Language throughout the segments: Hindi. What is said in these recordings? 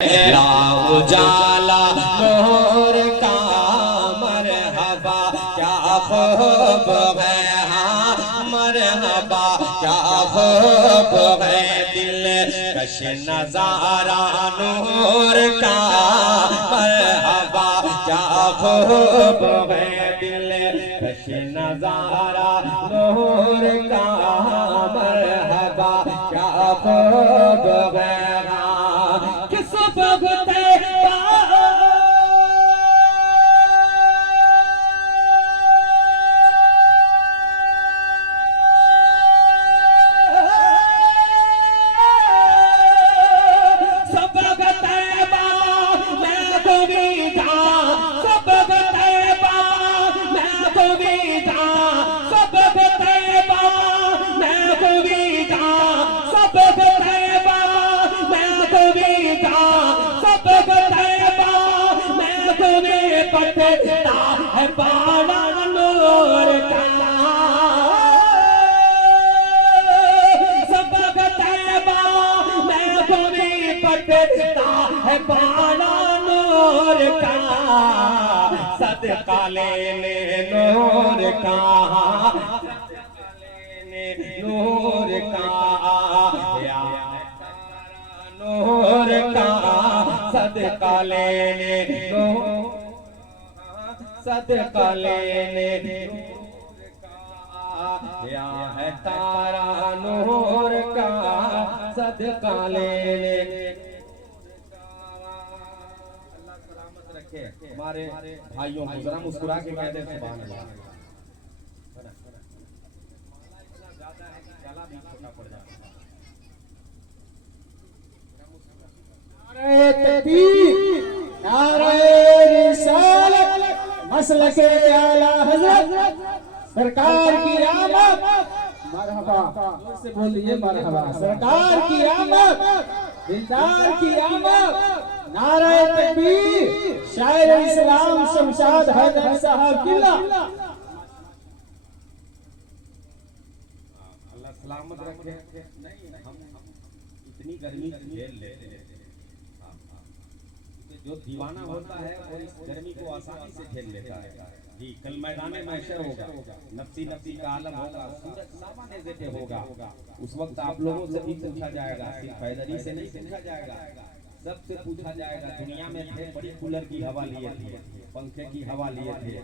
उजाला नूर का मरहबा क्या खूब है, हाँ मरहबा क्या खूब है। दिल कश नजारा नूर का मरहबा क्या खूब है। दिल कश नजारा नूर का मरहबा क्या खूब है। पटता है बाड़ा नूर का सबक तैबा मैं भी पटता है बाड़ा नूर का। सदका लेने नूर का, नूर का या नूर का सदका लेने सदका लेने नूर का या है तारा नूर का सदका लेने। अल्लाह सलामत रखे हमारे भाइयों को। जरा मुस्कुरा के कहते हैं सुभान अल्लाह। गला भी छोटा पड़ जाता है। मसलके आला हज़रत सरकार की आमद मरहबा। जोर से बोलिए मरहबा। सरकार की आमद, दिलदार की आमद, नारे तकबीर, शायर इस्लाम शमशाद हैदर साहब किला। अल्लाह सलामत रखे। नहीं हम इतनी गर्मी झेल लेते, जो दीवाना होता है वो इस गर्मी को आसानी से झेल लेता है। जी कल मैदान महशर होगा, नफ्सी नफ्सी का आलम होगा, सूरज सामान्य जैसे होगा। उस वक्त आप लोगों से भी पूछा जाएगा, सिर्फ हैदरी से नहीं पूछा जाएगा, सबसे पूछा जाएगा। दुनिया में थे बड़ी कूलर की हवा लिए थे, पंखे की हवा लिए थे,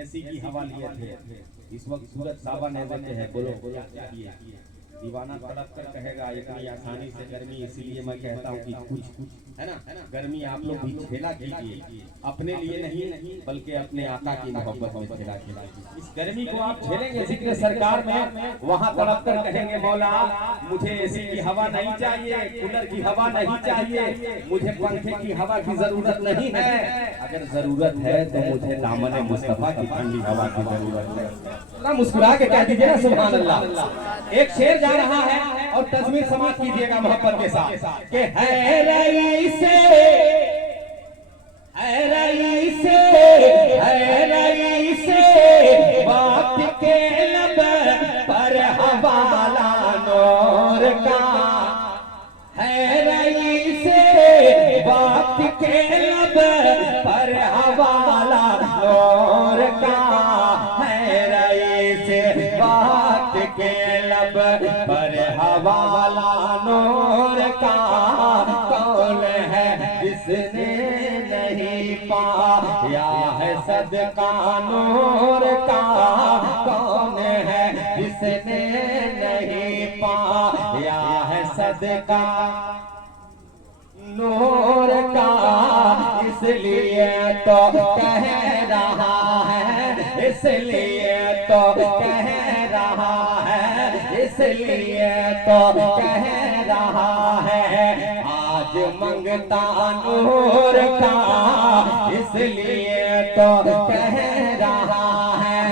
एसी की हवा लिए थे। इस वक्त सूरज सामान्य जैसे है, बोलो क्या चाहिए। दीवाना तड़प कर कहेगा इतनी आसानी से गर्मी। इसीलिए मैं कहता हूँ कि कुछ है ना गर्मी आप लोग भी झेला कीजिए, अपने लिए नहीं बल्कि अपने आका की मोहब्बत में झेला कीजिए। इस गर्मी को आप झेलेंगे जिक्र सरकार में, वहाँ तड़प कर कहेंगे मौला मुझे एसी की हवा नहीं चाहिए, कूलर की हवा नहीं चाहिए, मुझे पंखे की हवा की जरूरत नहीं है। अगर जरूरत है तो मुझे दामन मुस्तफा की ठंडी हवा की जरूरत है। मुस्कुरा के कह दीजिए ना सुभान अल्लाह। एक शेर जा रहा है और तस्वीर समाप्त कीजिएगा मोहब्बत के साथ कि है रईसे वक्त के लब पर हवाला नूर का, है रईसे वक्त के लब पर हवाला नूर का, है रईसे वक्त के लब पर हवाला नूर का। कौन है जिसने नहीं पाया है सदका नूर का, कौन है जिसने नहीं पाया है सदका नूर का। इसलिए तो कह रहा है, इसलिए तो कह रहा है, इसलिए तो कह रहा है आज मंगता नूर का, इसलिए तो कह रहा है।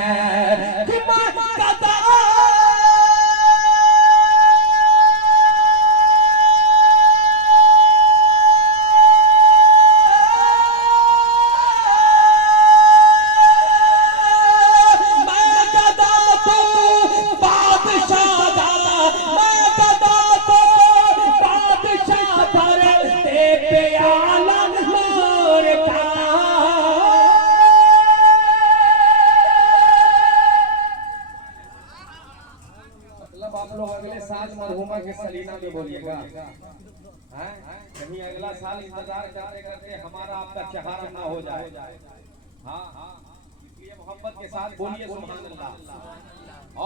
पे कहीं अगला साल इंतजार करते करते हमारा आपका चेहरा ना हो जाए। हाँ हाँ, इसलिए मोहब्बत के साथ बोलिए सुभान अल्लाह,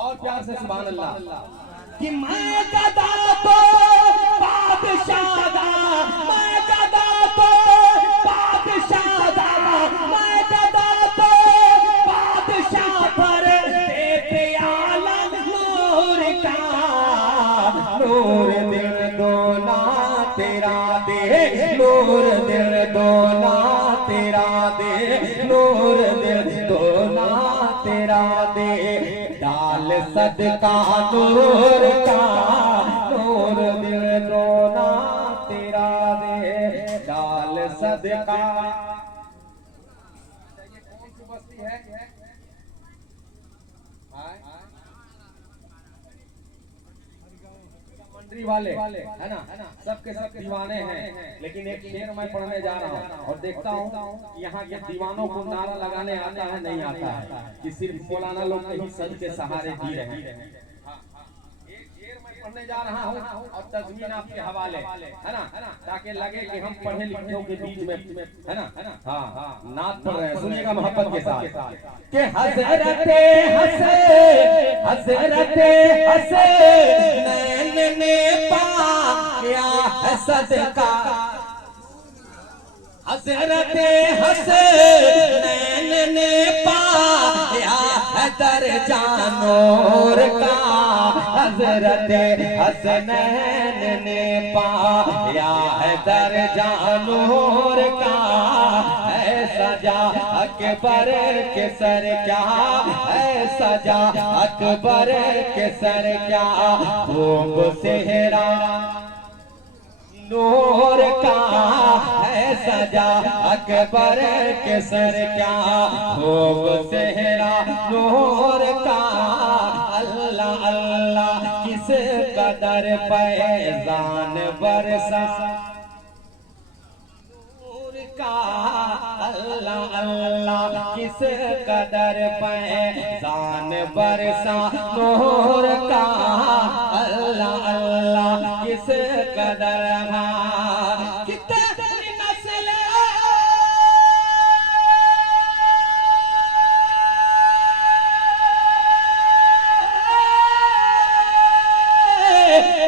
और प्यार से सुभान अल्लाह। कि मैं गदा तो बादशाह दा, मैं गदा तो बादशाह दा, मैं गदा तो बादशाह पर देते आलम नूर का, नूर दिल दोना तेरा दे, नूर दिल दोना तेरा दे, नूर दिल दोना तेरा दे, डाल सदका नूर का, नूर दिल दोना तेरा दे, डाल सदका। ये कौन सी बस्ती है? मंडरी वाले है ना, सबके सब दीवाने हैं। लेकिन एक शेर मैं पढ़ने जा रहा हूँ और देखता हूँ यहाँ के दीवानों को नारा लगाने आता है नहीं आता है, कि सिर्फ मौलाना लोग कहीं सज के सहारे जी रहे हैं। एक शेर मैं पढ़ने जा रहा हूँ और तस्वीर आपके हवाले है ना, ताकि लगे कि हम पढ़े लिखे के बीच में है ना। हाँ हाँ, नात पढ़ रहे हैं, सुनिएगा मोहब्बत के साथ। के हज़रते हसे, हज़रते हसे नैन ने पाया है सदका, हज़रते हसे नैन ने पाया है दर्जा नूर का, हज़रते हसनैन ने पाया है दर्जा नूर का, है सजा अकबर के सर क्या, है सजा अकबर के सर क्या, खूब सेहरा नूर का, है सजा अकबर के सर क्या, खूब सेहरा नूर का, अल्लाह अल्लाह किस कदर पैजान बरसा नूर का, अल्लाह अल्लाह किस कदर पैजान बरसा नूर का, अल्लाह अल्लाह किस कदर कितनी नस्ल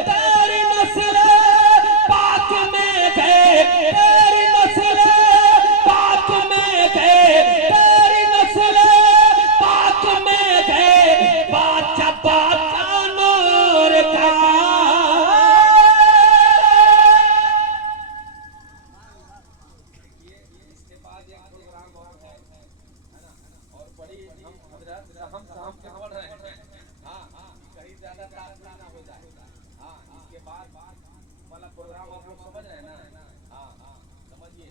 तेरी नस्ल पाक में गए, तेरी नस्ल पाक में गए, तेरी नस्ल पाक में गए, बादशाह बादशाह नूर का। इसके बाद एक प्रोग्राम और है ना, और बड़ी हम हजरत हम शाम के बढ़ रहे हैं। हाँ हाँ, कहीं ज्यादा तारीफ ना हो जाए। हाँ, इसके बाद वाला प्रोग्राम आप लोग समझ रहे हैं ना। हाँ हाँ, समझिए।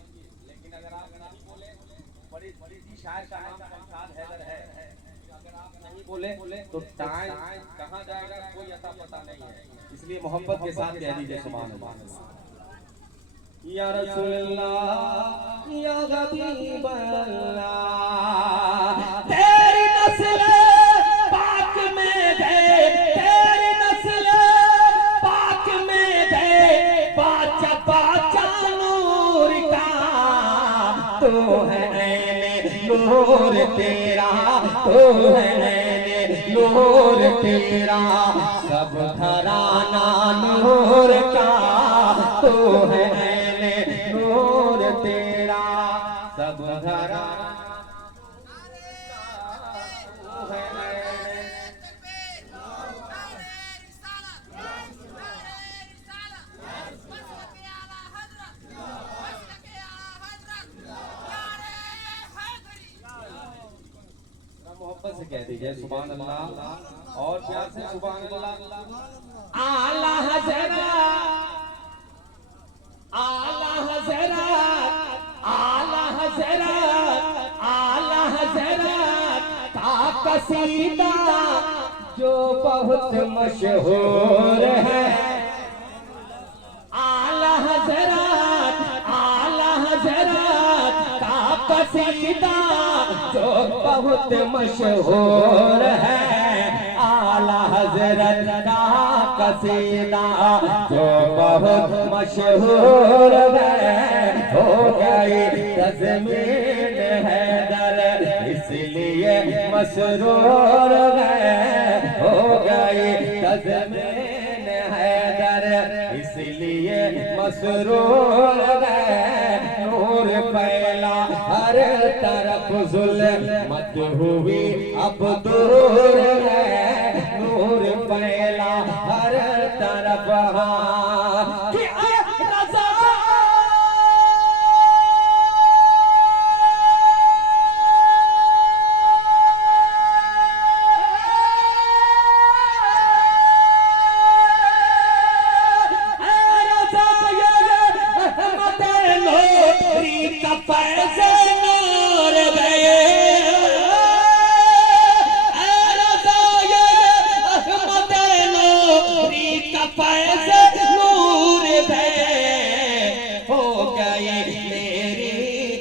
लेकिन अगर आप नहीं बोले, बड़ी बड़ी जी शायर का नाम शमशाद हैदर है, अगर आप नहीं बोले तो टाइम कहाँ जाएगा कोई अता पता नहीं है। इसलिए मोहब्बत के साथ कह दीजिए सुभान अल्लाह। या रसूल अल्लाह, या हबीब अल्लाह, तेरी नस्ल पाक में गए, तेरी नस्ल पाक में गए, बादशाह बादशाह नूर का, तो है ऐने नूर तेरा, तो है ऐने नूर तेरा, सब घराना नूर का, तो है ऐने नूर तेरा, सब घराना मोहब्बत से कह दीजिए सुभान अल्लाह, और प्यार से सुभान अल्लाह। आला हज़रत, आला हज़रत, आला हज़रत, आला हज़रत का कसीदा जो बहुत मशहूर है, आला हज़रत, आला हज़रत का कसीदा जो बहुत मशहूर है, आला हजरत का कसीदा जो बहुत मशहूर है हो गई तज़मीन हैदर इसलिए मसरूर है हो गई तज़मीन हैदर इसलिए मसरूर है नूर फैला हर तरफ ज़ुल्मत हुई अब दूर है नूर फैला हर तरफ कि रज़ा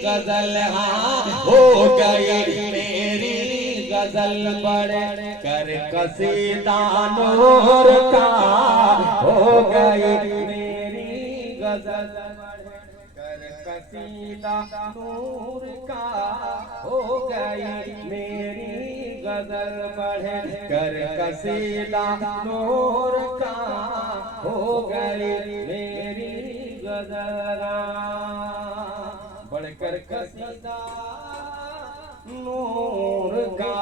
गजल हो गई मेरी गजल बड़े कर कसीदा नूर का हो गई मेरी गजल कर कसीदा नूर का हो गई मेरी गजल बढ़े कर कसीदा नूर का हो गई मेरी गजल बढ़कर कसीदा नूर का।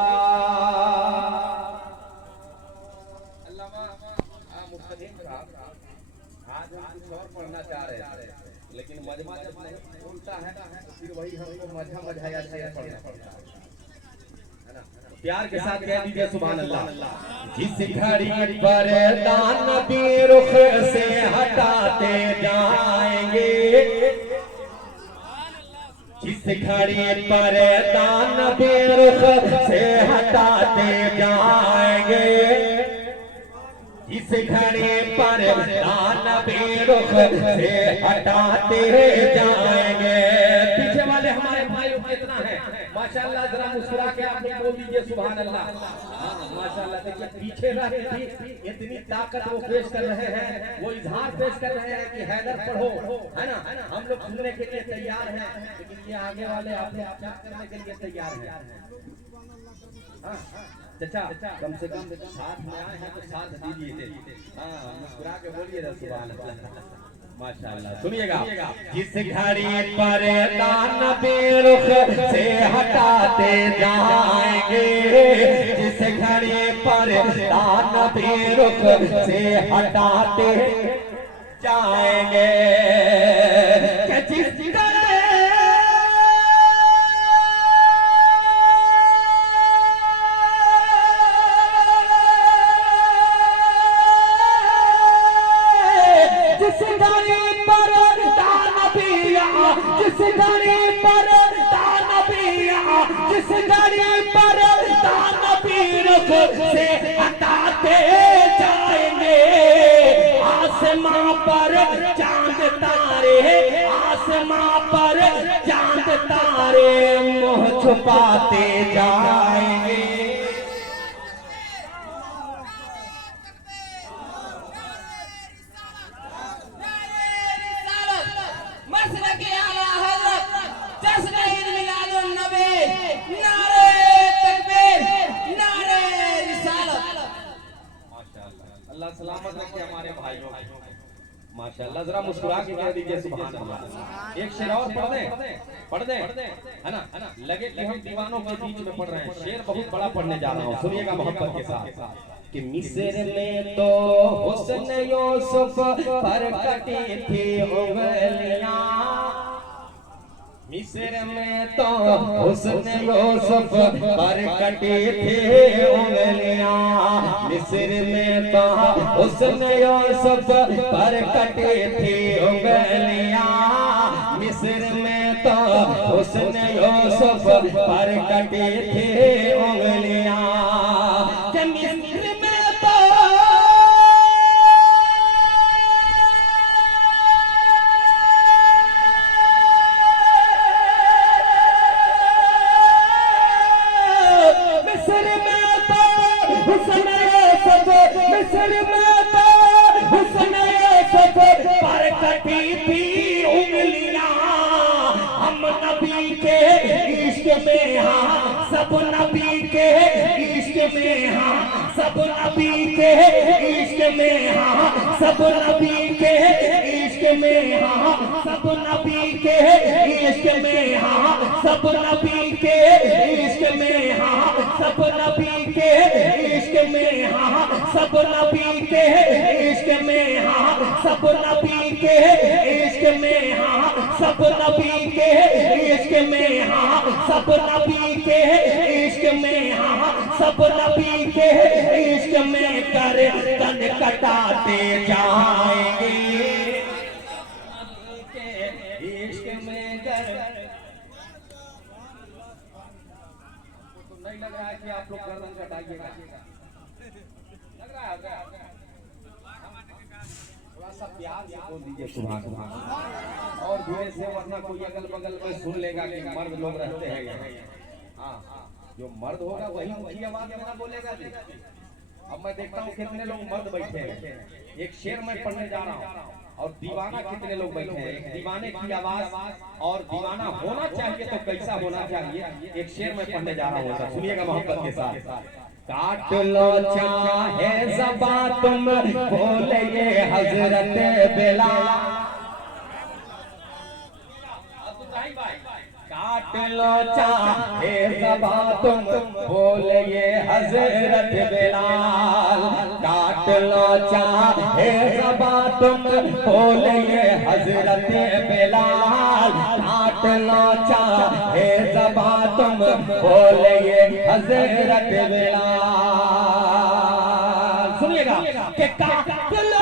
आज हम कुछ और पढ़ना चाह रहे हैं लेकिन मजमा जब नहीं उल्टा है तो फिर वही हमको मजहा मजहाया पढ़ना पड़ता है ना। प्यार के साथ कह दीजिए सुभान अल्लाह। जिस घड़ी पर दान भी रुख से हटाते जाएंगे जिस घड़ी पर दान भी रुख से हटाते जाएंगे इस घड़ी पर दान भी रुख से हटाते जाएंगे। पीछे वाले हमारे भाई कितना है माशाल्लाह जरा मुस्कुरा के आप बोल दीजिए सुभान अल्लाह। माशाल्लाह देखिए पीछे रहे भी इतनी ताकत वो पेश कर रहे हैं वो इजहार पेश कर रहे हैं कि हैदर पढ़ो है ना हम लोग सुनने के लिए तैयार हैं लेकिन ये आगे वाले आप क्या करने के लिए तैयार हैं। चाचा कम से कम साथ में आए हैं तो साथ दीजिए मुस्कुरा के बोलिए सुभान अल्लाह माशाल्लाह। सुनिएगा जिस घड़ी पर दान भी रुख से हटाते जाएंगे जिस घड़ी पर दान भी रुख से हटाते जाएंगे जिस जिस घड़ी पर दान जिस घड़ी पर दान रुख से हटाते जाएंगे आसमां पर चांद तारे आसमां पर चांद तारे मुँह छुपाते जाएंगे। अल्लाह सलामत रखे हमारे भाइयों माशाल्लाह जरा मुस्कुरा के कह दीजिए सुभान अल्लाह। एक शेर और पढ़ दें है ना लगे कि हम दीवानों के बीच में पढ़ रहे हैं। शेर बहुत बड़ा पढ़ने जा रहा हूँ सुनिएगा मोहब्बत के साथ कि मिस्र में तो हुस्न यूसुफ पर कटी थी उंगलियां मिस्र में तो हुस्न यूसुफ पर कटी थी उंगलियां मिस्र में तो हुस्न यूसुफ पर कटी थी उंगलियां मिस्र में तो हुस्न यूसुफ पर कटी थी उंगलियां मिस्र में तो में हाँ सब नबी के इश्क में हाँ सब नबी के इश्क में हाँ सब नबी के इश्क में हाँ सब नबी के इश्क में हाँ सब नबी के इश्क में हाँ सब नबी के इश्क में हाँ सब नबी के इश्क में हाँ सब नबी के इश्क में हाँ सब नबी के इश्क में हाँ सब नबी के इश्क में हाँ सब नबी के इश्क में कर तन कटाते जाएंगे इश्क में कर। तो नहीं लग रहा है कि आप लोग गर्दन कटाइएगा, लग रहा है थोड़ा सा प्यार से बोल दीजिए सुभान अल्लाह, और धीरे से, वरना कोई अगल बगल में सुन लेगा कि मर्द लोग रहते हैं यहाँ। हाँ, जो मर्द होगा वही ऊंची आवाज में ना बोलेगा जी। अब मैं देखता हूँ कितने लोग मर्द बैठे हैं, एक शेर मैं पढ़ने जा रहा हूँ, और दीवाना कितने लोग बैठे हैं। एक दीवाने की आवाज, और दीवाना होना चाहिए तो कैसा होना चाहिए, एक शेर मैं पढ़ने जा रहा हूँ, सुनिएगा मोहब्बत के साथ। काट लो चाहे ज़बा तुम बोले ये हजरत बिलाल, काट लो चाहे ज़बा तुम बोले ये हजरत बिलाल, काट लो चाहे ज़बा तुम बोले ये हजरत बिलाल, काट लो चाहे ज़बा तुम बोले ये हजरत बिलाल। सुनिएगा कि काट लो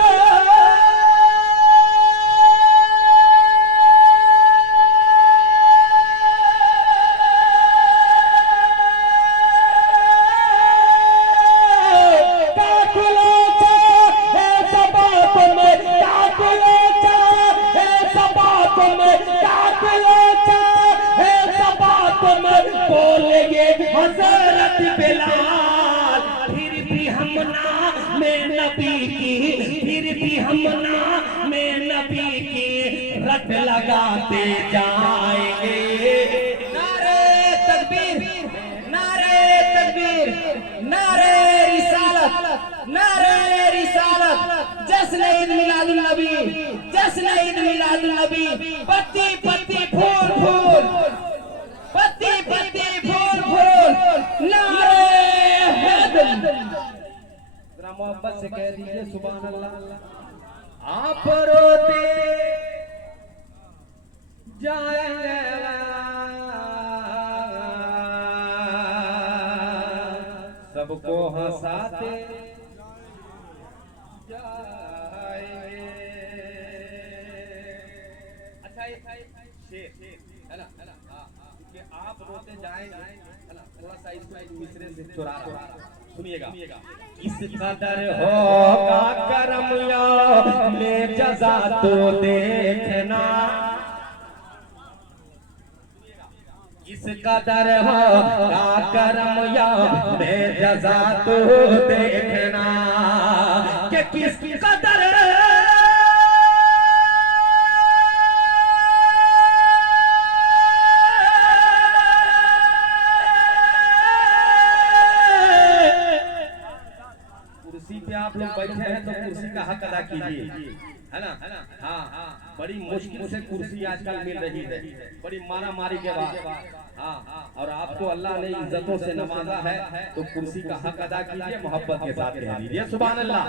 बोलेंगे हजरत बिलाल, फिर भी हम ना में नबी की, फिर भी हम ना में नबी की रट लगाते जाएंगे। नारे तकबीर, नारे तकबीर, नारे रिसालत, नारे रिसालत, जश्न ईद मिलादुन नबी, जश्न ईद मिलादुन नबी, पत्ती पत्ती फूल फूल, पत्ती पत्ती फूल फूल, नारे हैदर। जरा मोहब्बत से कह दीजिए सुभान अल्लाह। आप रोते जाएंगे सबको हंसाते जाएंगे। अच्छा ये शेर है ना, आप रोते जाएंगे है ना, थोड़ा सा इसको मिसरे से चुरा दो, सुनिएगा। इस कदर होगा करम या में जज़ा तो देखना, इस कदर होगा करम या में जज़ा तो देखना, कि किस कदर आप लोग बैठे हैं तो कुर्सी का हक अदा कीजिए, है ना। हाँ, बड़ी मुश्किल से कुर्सी आजकल मिल रही है, बड़ी मारा मारी के बाद। हाँ, और आपको अल्लाह ने इज्जतों से नवाजा है, तो कुर्सी का हक अदा कीजिए, मोहब्बत के साथ कह दीजिए सुभान अल्लाह।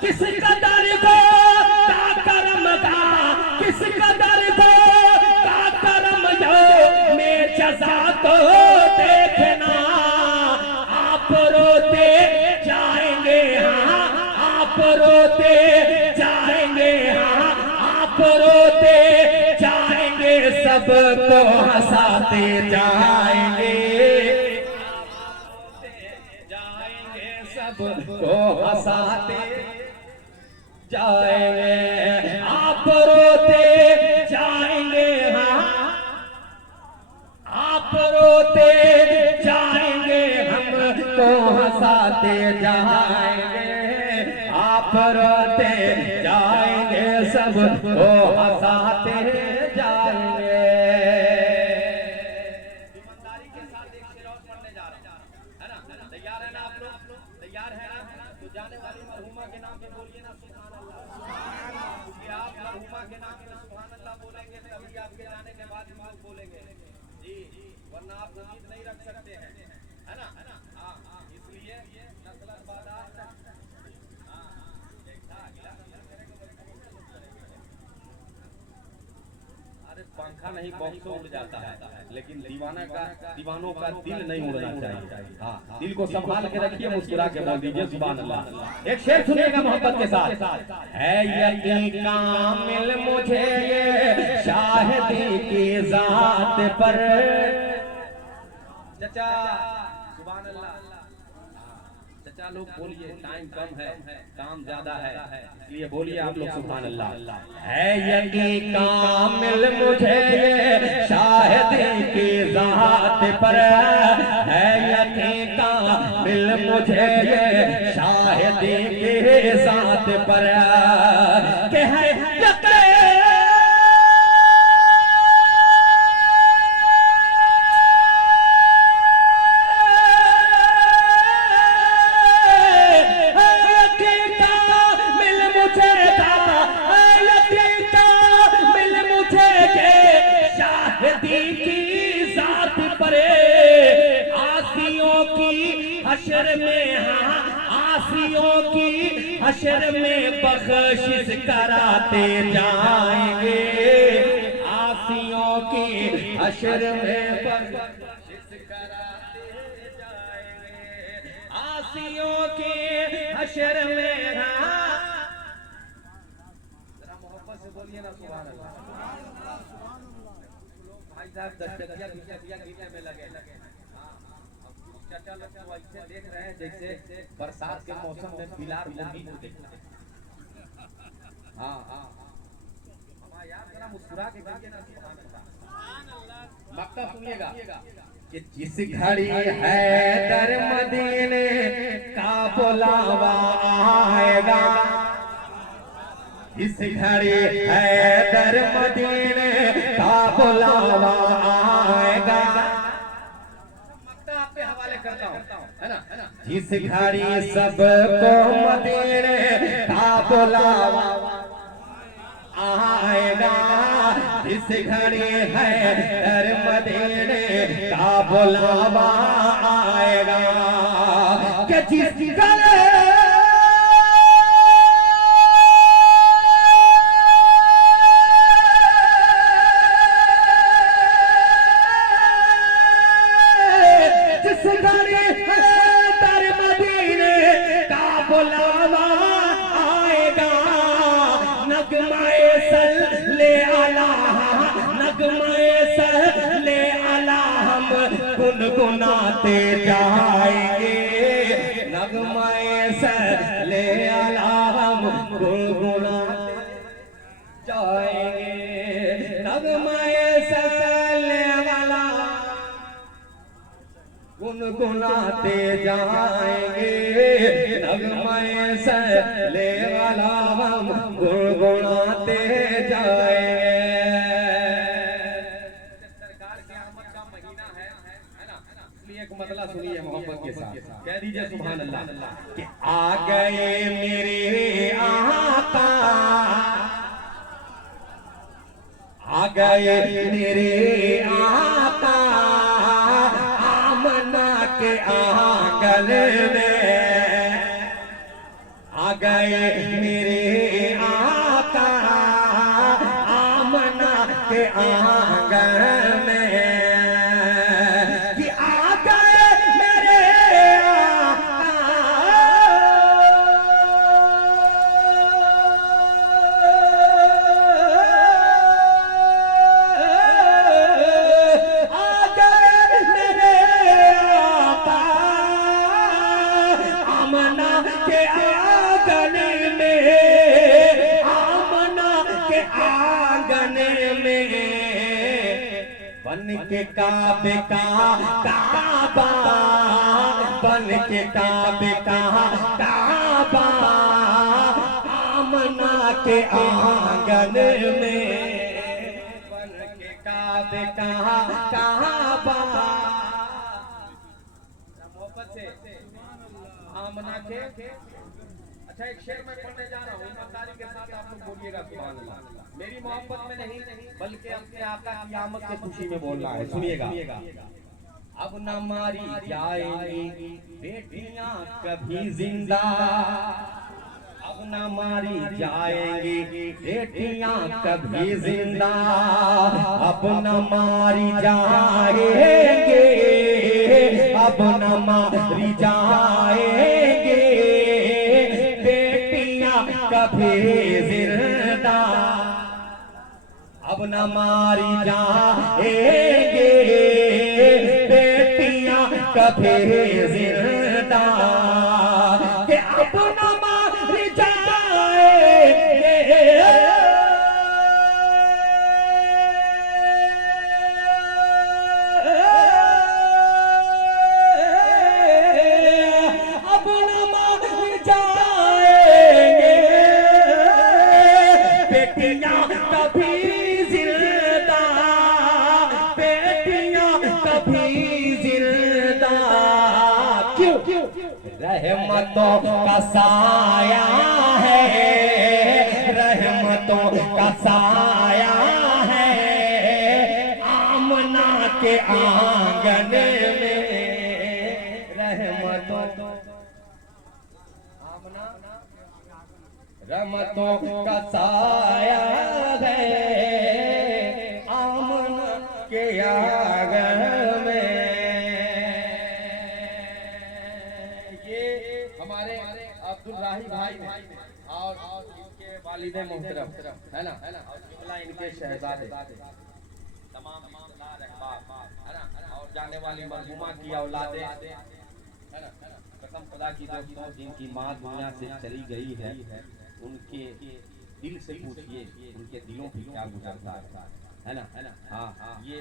किस कदर को का करम का, किस कदर को का करम जो में जज़ा तो देखना, आप रोते जाएंगे आप रोते जाएंगे, हाँ आप रोते जाएंगे, सबको हंसाते जाएंगे, जाएंगे सबको हंसाते जाएंगे, आप रोते जाएंगे, हाँ आप रोते जाएंगे, हमको हंसाते जाएंगे, आप रोते जाएंगे, सबको हंसाते जाएंगे। ईमानदारी बात हम लोग बोलेंगे जी, वरना आप उम्मीद नहीं रख सकते हैं, है ना? हाँ, इसलिए नस्लत बादात अरे पंखा नहीं बॉक्स उड़ जाता है, लेकिन दीवानों का दिल नहीं उड़ना चाहिए। हाँ, दिल को संभाल के रखिए, मुस्कुरा के बोल दीजिए सुभान अल्लाह। एक शेर सुनिएगा मोहब्बत के साथ। है यकीन कामिल मुझे ये शाहिदी की जात पर। चचा सुभान अल्लाह। चचा लोग बोलिए, टाइम कम है, काम ज्यादा है, इसलिए बोलिए आप लोग सुभान अल्लाह। है यकीन कामिल मुझे ये शाहिदी की जात पर। है यकीन कामिल मुझे ये शाहिदी की जात पर। के है हशर में, हाँ आसियों की हशर में बख्शिश कराते जाएंगे। आसियों की हशर में बख्शिश कराते जाएंगे। आसियों की हशर में, हाँ जरा मोहब्बत से बोलिए ना सुभान अल्लाह। भाई साहब दस्तकिया गीतने में लगे। चचा लोग तो ऐसे देख रहे हैं जैसे बरसात के मौसम में बिलार मुर्गी को देखते हैं। हाँ, हमारा यार जरा मुस्कुरा के कहिए ना सुभान अल्लाह। मक्ता सुनिएगा कि जिस घड़ी है दर मदीने का बुलावा आएगा। इस घड़ी है दर मदीने का बुलावा आएगा। करता हूं, है ना? जिस घड़ी सबको मदीने का बुलावा आएगा। जिस घड़ी है दर मदीने का बुलावा आएगा। कि जिस गुनगुनाते जाएंगे। नगमाए सले अला हम गुनगुनाते जाएंगे। नगमाए सले अला गुनगुनाते जाएंगे। नगमाए सले अला हम गुनगुनाते जाएंगे। एक मतलब सुनिए मोहब्बत के साथ, कह दीजिए सुभान अल्लाह। कि आ गए मेरे आका, आ गए मेरे आका आमना के आंगन में। आ गए मेरे आका आमना के आंगन में। बन के काबे का काबा, बन के काबे का काबा आमना के आंगन में। बन के काबे का काबा मोहब्बत से आमना के। अच्छा एक शेर मैं पढ़ने जा रहा हूँ, ईमानदारी के साथ आप लोग बोलिएगा सुभान अल्लाह। मेरी मोहब्बत में नहीं बल्कि अपने आका की आमद की खुशी में बोलना है, सुनिएगा। अब न मारी जाएंगी बेटियां कभी जिंदा, अब न मारी जाएंगी बेटियां कभी जिंदा, अब न मारी जाएंगे, अब न मारी जाएंगे बेटियां कभी जिंदा, अब न मारी जाएंगे बेटियां कभी जिंदा, कि अब न मारी जाएंगे अब न मारी जाएंगे बेटियां कभी जिंदा, बेटियां कभी जिंदा, क्यों? रहमतों का साया है, रहमतों का साया है आमना के आंगन में, रहमतों रहमतों का साया है आमना के आंगन में। हमारे अब्दुल राही भाई हैं और इनके वालिद मोहतरम है ना, और जुमला इनके शहजादे तमाम इज़्ज़तदार अहबाब है ना, और जाने वाली मरहुमा की औलादे है ना, कसम खुदा की दोस्तों जिनकी माँ दुनिया से चली गई है उनके दिल से पूछिए उनके दिलों पे क्या गुजरता है ना। हाँ ये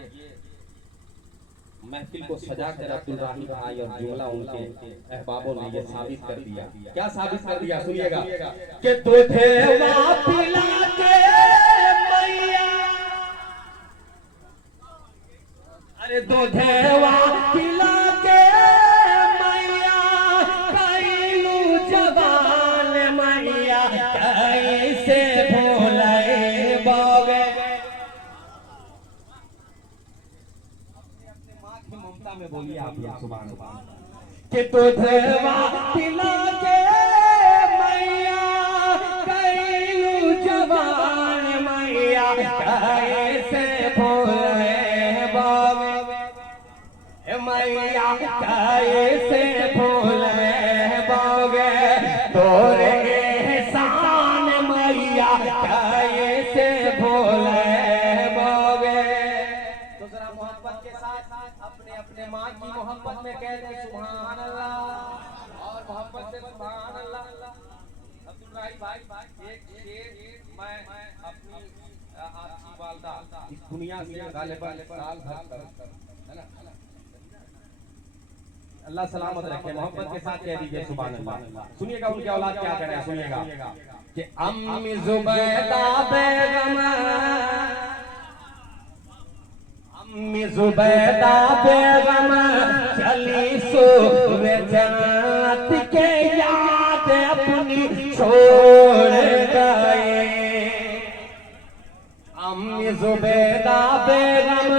महफिल को सजा कर अब्दुल राही भाई और जुमला उनके अहबाबों ने ये साबित कर दिया। क्या साबित कर दिया? सुनिएगा कि तुझे पिला के मैया, अरे तुझे पिला के मैया कैलू जवान मैया कैसे भूले बोगे, ममता में बोलिए आप लोग सुभान अल्लाह, कि तुझे पिला के मैया कैलू जवान मैया कैसे भूले बाबे, मैया कैसे भूले बाबे तोरे एहसान मैया कैसे भूले बाबे। तो जरा मोहब्बत के साथ अपने अपने माँ की मोहब्बत में कह दे सुभान अल्लाह, और मोहब्बत से सुभान अल्लाह। अब्दुल राही भाई एक शेर मैं अपनी आपकी वालदा इस दुनिया से गालिबन साल भर है ना, अल्लाह सलामत रखे, मोहब्बत के साथ कह दीजिए सुभान अल्लाह। सुनिएगा उनके औलाद क्या करे, सुनिएगा कि अम्मी जुबैदा बेगम, अम्मी जुबैदा बेगम चली सूरे जन्नत के याद अपनी छोड़ गए, अम्मी जुबैदा बेगम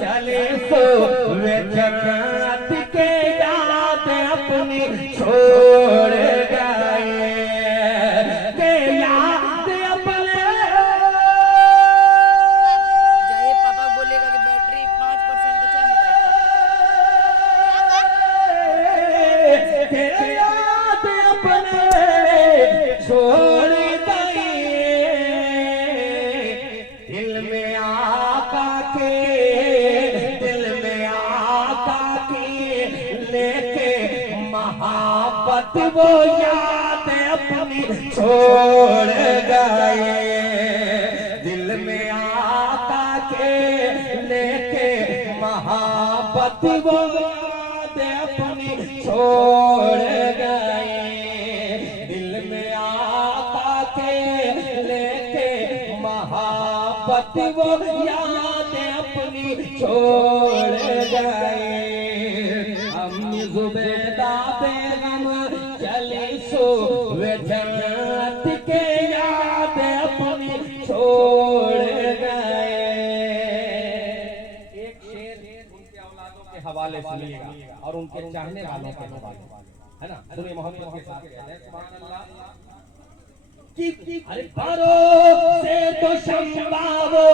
चली सूरे जन्नत के याद अपनी छोड़ गए, के याद अपने जाइए पापा बोलेगा कि बैटरी 5% बचा के याद अपने छोड़ गए, दिल में आका के, दिल में आका की लेके महाबत वो याद अपनी छोड़ गए, दिल में आका के लेके महाबत वो याद अपनी छोड़ गए, दिल में आका के लेके महाबत वो याद अपनी छोड़ गए। अम्मी जुबैदा बेगम चली सो वे जन्नत के याद अपनी छोड़ गए। एक शेर उनके औलादों के हवाले सुनिएगा और उनके चाहने वालों के हवाले, है ना, सुनिए मोहब्बत के साथ कहते हैं सुभान अल्लाह कि अरे भरोसे तो शम्बा वो